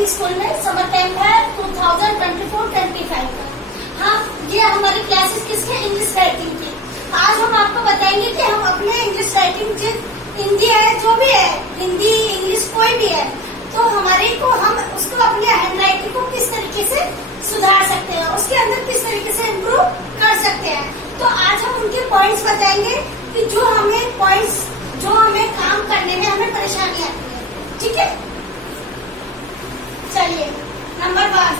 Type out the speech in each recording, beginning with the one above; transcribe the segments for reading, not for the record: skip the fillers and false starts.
Writing school में summer camp है 2024-25 का। हाँ, ये हमारी क्लासेस किसके, इंग्लिश राइटिंग की। आज हम आपको बताएंगे कि हम अपने इंग्लिश राइटिंग, हिंदी है जो भी है, हिंदी इंग्लिश कोई भी है, तो हमारे को हम उसको अपने हैंड राइटिंग को किस तरीके से सुधार सकते हैं, उसके अंदर किस तरीके से इम्प्रूव कर सकते हैं। तो आज हम उनके पॉइंट्स बताएंगे कि जो हमें पॉइंट्स, जो हमें काम करने में हमें परेशानी आती है। ठीक है, चलिए नंबर 1,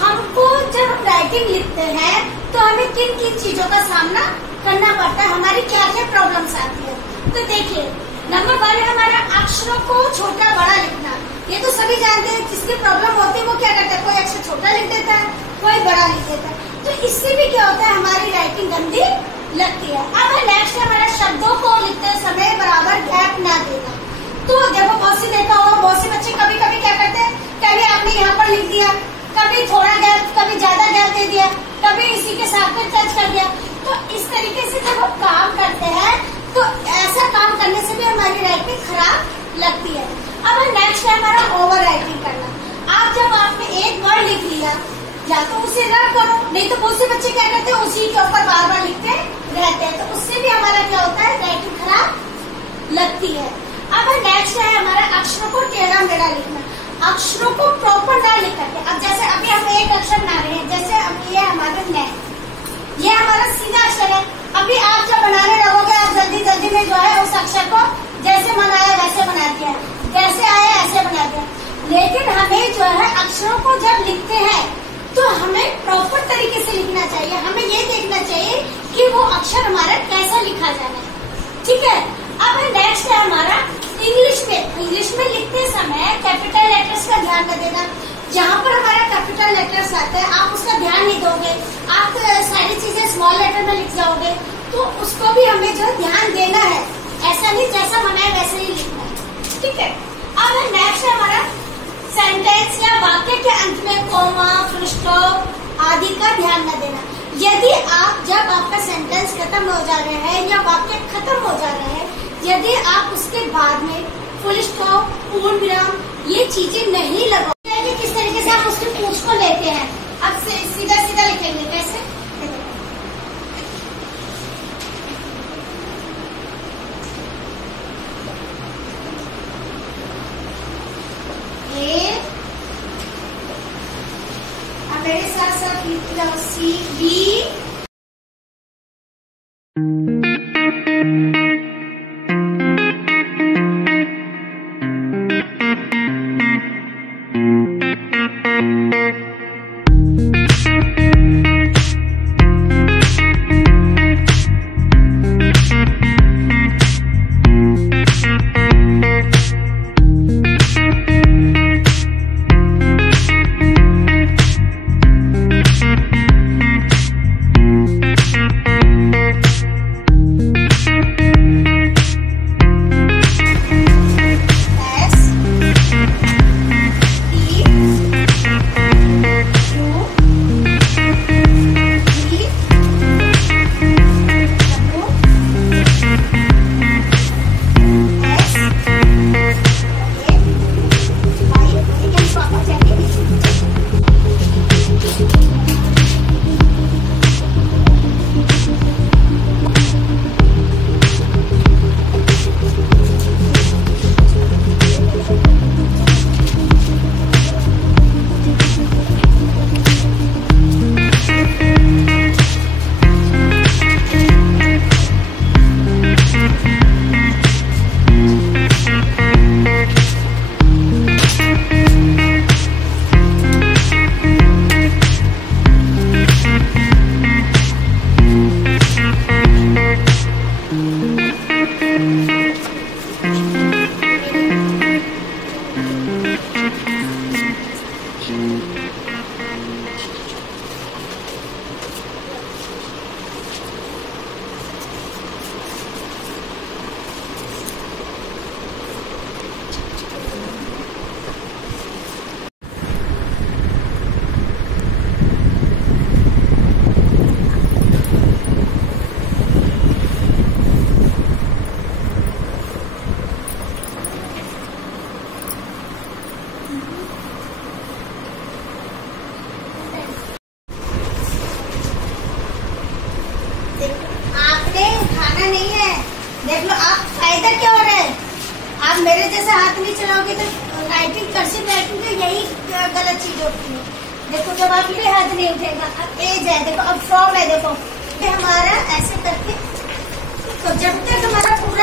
हमको जब हम राइटिंग लिखते हैं तो हमें किन किन चीजों का सामना करना पड़ता है, हमारी क्या क्या प्रॉब्लम्स आती है। तो देखिए, नंबर 1 है हमारा अक्षरों को छोटा बड़ा लिखना। ये तो सभी जानते हैं, जिसकी प्रॉब्लम होती है वो क्या करता है, कोई अक्षर छोटा लिख देता है, कोई बड़ा लिख देता है। तो इससे भी क्या होता है, हमारी राइटिंग गंदी लगती है। अब नेक्स्ट है हमारा शब्दों को लिखते समय बराबर गैप ना देना। तो देखो, बहुत सी देखा होगा, बहुत से बच्चे कभी कभी क्या करते हैं, कभी आपने यहाँ पर लिख दिया, कभी थोड़ा गैप, कभी ज्यादा गैप दे दिया, कभी इसी के साथ में टच कर दिया। तो इस तरीके से जब हम काम करते हैं तो ऐसा काम करने से भी हमारी राइटिंग खराब लगती है। अब नेक्स्ट है हमारा ओवर राइटिंग करना। आप जब आपने एक वर्ड लिख लिया, या तो उसे रब करो, नहीं तो बहुत से बच्चे क्या करते हैं, उसी के ऊपर बार बार लिखते रहते हैं, तो उससे भी हमारा क्या होता है, राइटिंग खराब लगती है। अब नेक्स्ट है हमारा अक्षरों को टेढ़ा मेढ़ा लिखना। अक्षरों को प्रॉपर ना लिख करके, अब जैसे अभी हम एक अक्षर बना रहे हैं, जैसे अब ये हमारा न, ये हमारा सीधा अक्षर है। अभी आप जब बनाने लगोगे, आप जल्दी जल्दी में जो है उस अक्षर को जैसे मन आया वैसे बना दिया, जैसे आया ऐसे बना दिया। लेकिन हमें जो है अक्षरों को जब लिखते हैं तो हमें प्रॉपर तरीके से लिखना चाहिए। हमें ये देखना चाहिए कि वो अक्षर हमारा कैसा लिखा जाना है। ठीक है, अब नेक्स्ट है हमारा इंग्लिश में। इंग्लिश में लिखते समय कैपिटल लेटर्स का ध्यान न देना। जहाँ पर हमारा कैपिटल लेटर्स आता है, आप उसका ध्यान नहीं दोगे, आप सारी चीजें स्मॉल लेटर में लिख जाओगे, तो उसको भी हमें जो ध्यान देना है। ऐसा नहीं जैसा मना है वैसे ही लिखना है। ठीक है, अब नेक्स्ट है हमारा सेंटेंस या वाक्य के अंत में कोमा, फुल स्टॉप आदि का ध्यान न देना। यदि आप, जब आपका सेंटेंस खत्म हो जा रहा है या वाक्य खत्म हो जा रहा है, यदि आप उसके बाद में फुल स्टॉप, पूर्ण विराम, ये चीजें नहीं लगाओगे, किस तरीके से हम उसके पूछ को लेते हैं। अब सीधा सीधा लिखेंगे, कैसे, अब मेरे साथ साथ लिख लो, सी बी चलाना नहीं है। देख लो आप, फायदा क्या हो रहा है, आप मेरे जैसे हाथ नहीं चलाओगे तो राइटिंग, कर्सिव राइटिंग तो यही गलत चीज होती है। देखो जब आप ये हाथ नहीं उठेगा, अब एज है, देखो अब फ्रॉम है, देखो ये हमारा ऐसे करके, तो जब तक हमारा पूरा